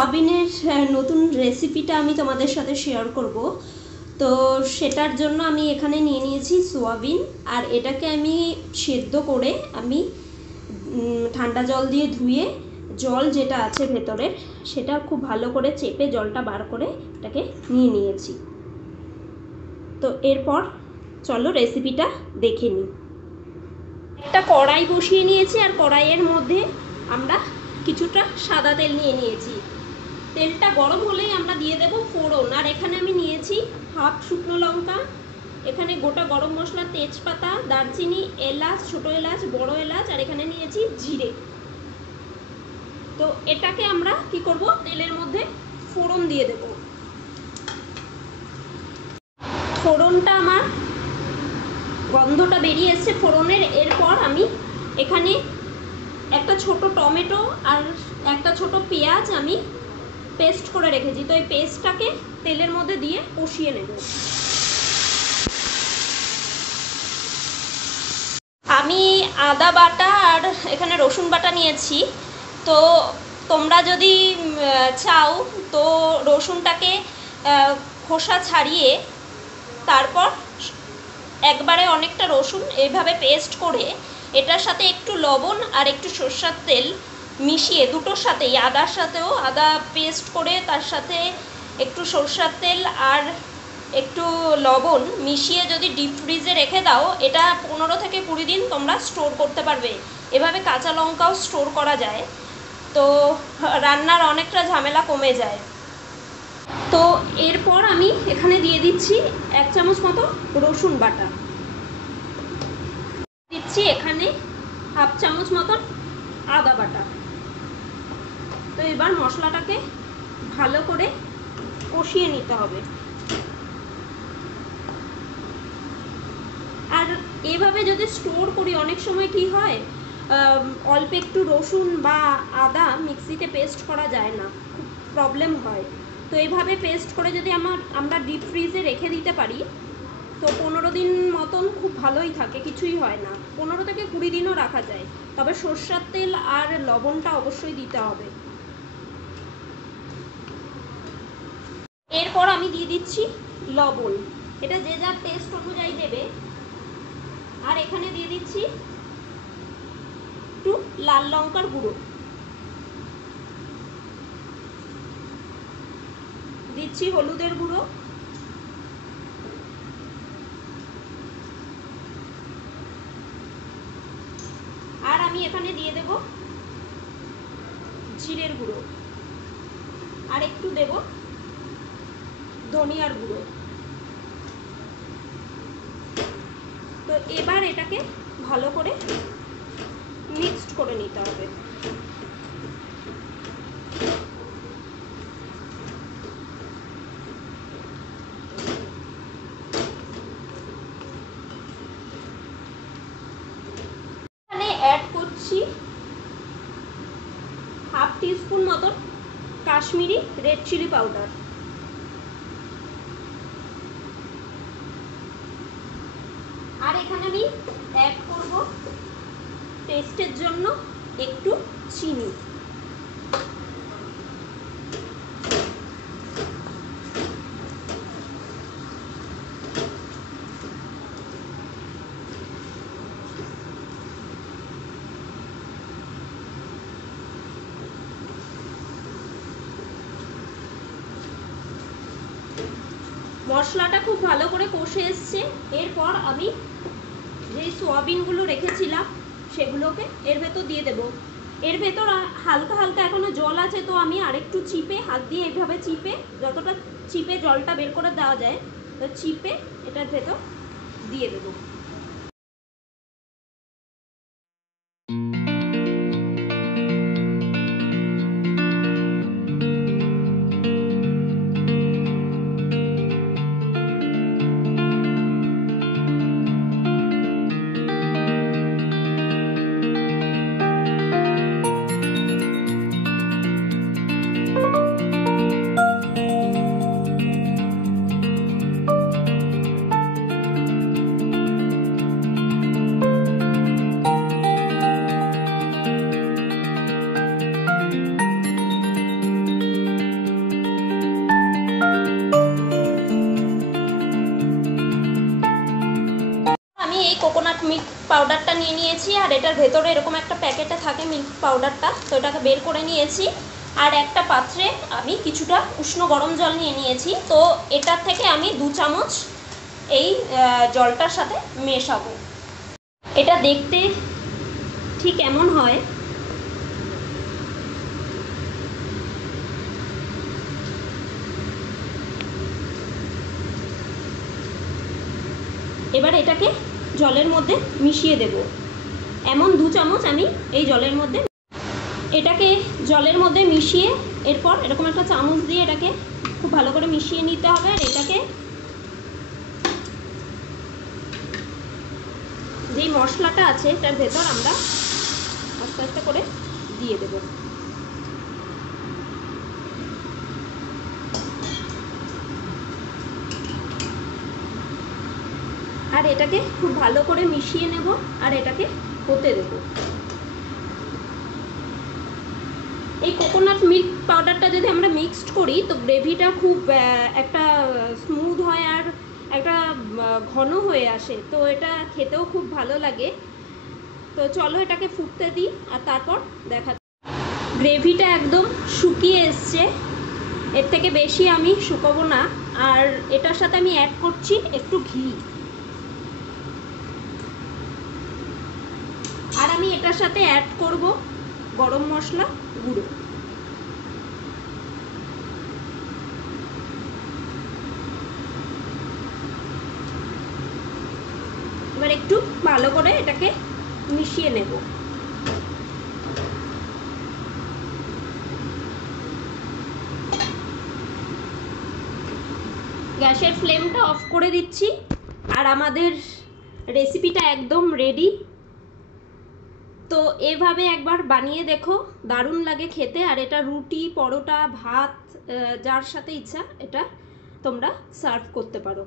সোয়াবিনের নতুন রেসিপিটা আমি তোমাদের সাথে শেয়ার করব। তো সেটার জন্য আমি এখানে নিয়ে নিয়েছি সোয়াবিন, আর এটাকে আমি সেদ্ধ করে আমি ঠান্ডা জল দিয়ে ধুয়ে জল যেটা আছে ভেতরের সেটা খুব ভালো করে চেপে জলটা বার করে এটাকে নিয়ে নিয়েছি। তো এরপর চলো রেসিপিটা দেখে নিই। একটা কড়াই বসিয়ে নিয়েছি, আর কড়াইয়ের মধ্যে আমরা কিছুটা সাদা তেল নিয়ে নিয়েছি। তেলটা গরম হলেই আমরা দিয়ে দেব ফোড়ন। আর এখানে আমি নিয়েছি হাফ শুকনো লঙ্কা, এখানে গোটা গরম মশলা, তেজপাতা, দারচিনি, এলাচ, ছোট এলাচ, বড় এলাচ, আর এখানে নিয়েছি জিরে। তো এটাকে আমরা কি করব, তেলের মধ্যে ফোড়ন দিয়ে দেব। ফোড়নটা আমার গন্ধটা বেরিয়ে এসছে ফোড়নের। এরপর আমি এখানে একটা ছোট টমেটো আর একটা ছোট পেঁয়াজ আমি পেস্ট করে রেখেছি। তো এই পেস্টটাকে তেলের মধ্যে দিয়ে কষিয়ে নেব। আমি আদা বাটা আর এখানে রসুন বাটা নিয়েছি। তো তোমরা যদি চাও তো রসুনটাকে খোসা ছাড়িয়ে তারপর একবারে অনেকটা রসুন এইভাবে পেস্ট করে এটার সাথে একটু লবণ আর একটু সরষের তেল মিশিয়ে, দুটোর সাথেই, আদার সাথেও আদা পেস্ট করে তার সাথে একটু সরষের তেল আর একটু লবণ মিশিয়ে যদি ডিপ ফ্রিজে রেখে দাও, এটা 15 থেকে 20 দিন তোমরা স্টোর করতে পারবে। এভাবে কাঁচা লঙ্কাও স্টোর করা যায়, তো রান্নার অনেকটা ঝামেলা কমে যায়। তো এরপর আমি এখানে দিয়ে দিচ্ছি 1 চামচ মতো রসুন বাটা, দিচ্ছি এখানে হাফ চামচ মতন আদা বাটা। তো এবার মশলাটাকে ভালো করে কষিয়ে নিতে হবে। আর এভাবে যদি স্টোর করি অনেক সময় কি হয়, অল্প একটু রসুন বা আদা মিক্সিতে পেস্ট করা যায় না, খুব প্রবলেম হয়। তো এইভাবে পেস্ট করে যদি আমরা ডিপ ফ্রিজে রেখে দিতে পারি তো 15 দিন মতন খুব ভালোই থাকে, কিছুই হয় না। 15 থেকে 20 দিনও রাখা যায়, তবে সরষের তেল আর লবণটা অবশ্যই দিতে হবে। এরপর আমি দিয়ে দিচ্ছি লবণ, এটা যে যার টেস্ট অনুযায়ী দেবে। আর এখানে দিয়ে দিচ্ছি একটু লাল লঙ্কার গুঁড়ো, দিচ্ছি হলুদের গুঁড়ো, আর আমি এখানে দিয়ে দেব জিরের গুঁড়ো, আর একটু দেব ধনিয়ার গুঁড়ো। তো এবার এটাকে ভালো করে মিক্সড করে নিতে হবে। এখানে অ্যাড করছি হাফ টিস্পুন মতন কাশ্মীরি রেড চিলি পাউডার, আর এখানে আমি অ্যাড করব টেস্টের জন্য একটু চিনি। মশলাটা খুব ভালো করে কষে এসছে। এরপর আমি যেই সোয়াবিনগুলো রেখেছিলাম সেগুলোকে এর ভেতর দিয়ে দেব। এর ভেতর হালকা হালকা এখনো জল আছে, তো আমি আরেকটু চিপে হাত দিয়ে এইভাবে চিপে, যতটা চিপে জলটা বের করে দেওয়া যায় তো চিপে এটার ভেতর দিয়ে দেবো। পাউডারটা নিয়ে নিয়েছি, আর এটার ভেতরে এরকম একটা প্যাকেটে থাকে মিল্ক পাউডারটা, তো এটাকে বের করে নিয়েছি। আর একটা পাত্রে আমি কিছুটা উষ্ণ গরম জল নিয়ে নিয়েছি, তো এটার থেকে আমি 2 চামচ এই জলটার সাথে মেশাবো। এটা দেখতে ঠিক এমন হয়। এবার এটাকে জলের মধ্যে মিশিয়ে দেব। এমন 2 চামচ আমি এই জলের মধ্যে, এটাকে জলের মধ্যে মিশিয়ে এরপর এরকম একটা চামচ দিয়ে এটাকে খুব ভালো করে মিশিয়ে নিতে হবে। আর এটাকে যেই মশলাটা আছে এটার ভেতর আমরা আস্তে আস্তে করে দিয়ে দেব। আর এটাকে খুব ভালো করে মিশিয়ে নেব, আর এটাকে হতে দেব। এই কোকোনাট মিল্ক পাউডারটা যদি আমরা মিক্সড করি তো গ্রেভিটা খুব একটা স্মুথ হয় আর একটা ঘন হয়ে আসে, তো এটা খেতেও খুব ভালো লাগে। তো চলো এটাকে ফুটতে দিই আর তারপর দেখা। গ্রেভিটা একদম শুকিয়ে এসছে, এর থেকে বেশি আমি শুকাবো না। আর এটার সাথে আমি অ্যাড করছি একটু ঘি, আর আমি এটার সাথে অ্যাড করব গরম মশলা গুঁড়ো। এবার একটু ভালো করে এটাকে মিশিয়ে নেব। গ্যাসের ফ্লেমটা অফ করে দিচ্ছি, আর আমাদের রেসিপিটা একদম রেডি। তো এভাবে একবার বানিয়ে দেখো, দারুণ লাগে খেতে। আর এটা রুটি, পরোটা, ভাত, যার সাথে ইচ্ছা এটা তোমরা সার্ভ করতে পারো।